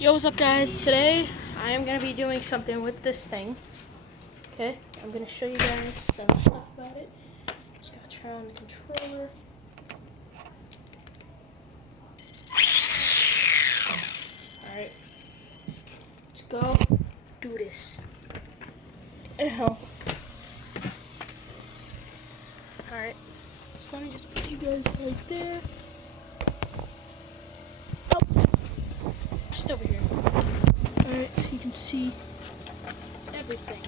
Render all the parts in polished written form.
Yo, what's up guys? Today I am going to be doing something with this thing. Okay, I'm going to show you guys some stuff about it. Just got to turn on the controller. Alright, let's go do this. Ew. Alright, so let me just put you guys right there. Oh, just over here. Alright, so you can see everything.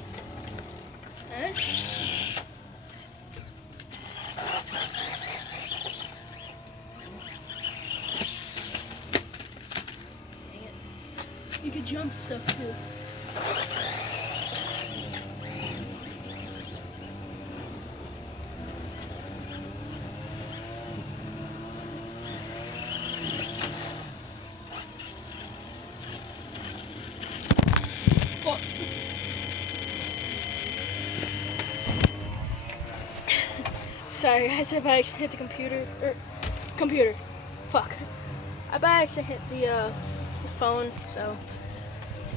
You could jump stuff too. Oh. Sorry guys, I by accident hit the computer. Fuck. I by accident hit the phone, so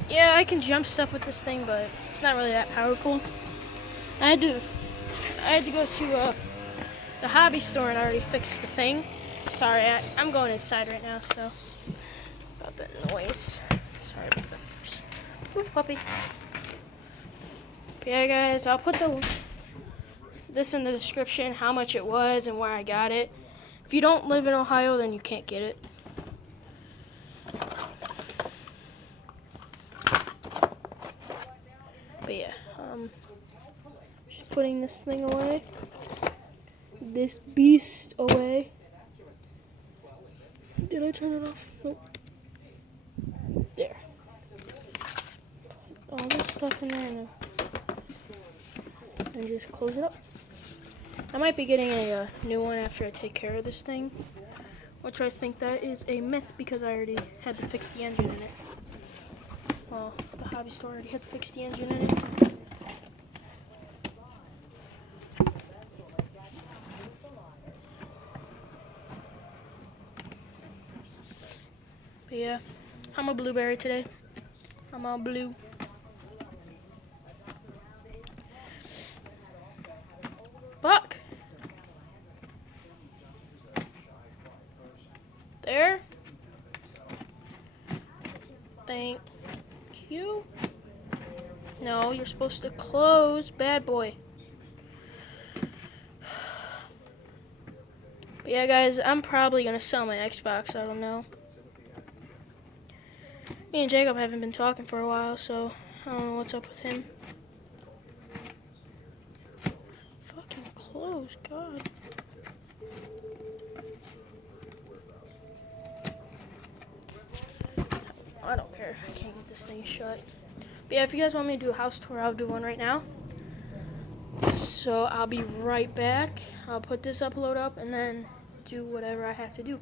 yeah, I can jump stuff with this thing, but it's not really that powerful. I had to go to the hobby store and already fix the thing. Sorry, I'm going inside right now, so about that noise. Sorry about that. Oof, puppy. But yeah, guys, I'll put this in the description, how much it was and where I got it. If you don't live in Ohio, then you can't get it. But yeah, just putting this thing away. This beast away. Did I turn it off? Nope. There. All this stuff in there now. And just close it up. I might be getting a new one after I take care of this thing, which I think that is a myth because I already had to fix the engine in it. Well, the hobby store already had to fix the engine in it. But yeah, I'm a blueberry today. I'm all blue. Fuck. There. Thank you. No, you're supposed to close. Bad boy. But yeah, guys, I'm probably going to sell my Xbox. I don't know. Me and Jacob haven't been talking for a while, so I don't know what's up with him. Fucking close, God. I don't care. I can't get this thing shut. But yeah, if you guys want me to do a house tour, I'll do one right now. So I'll be right back. I'll put this upload up and then do whatever I have to do.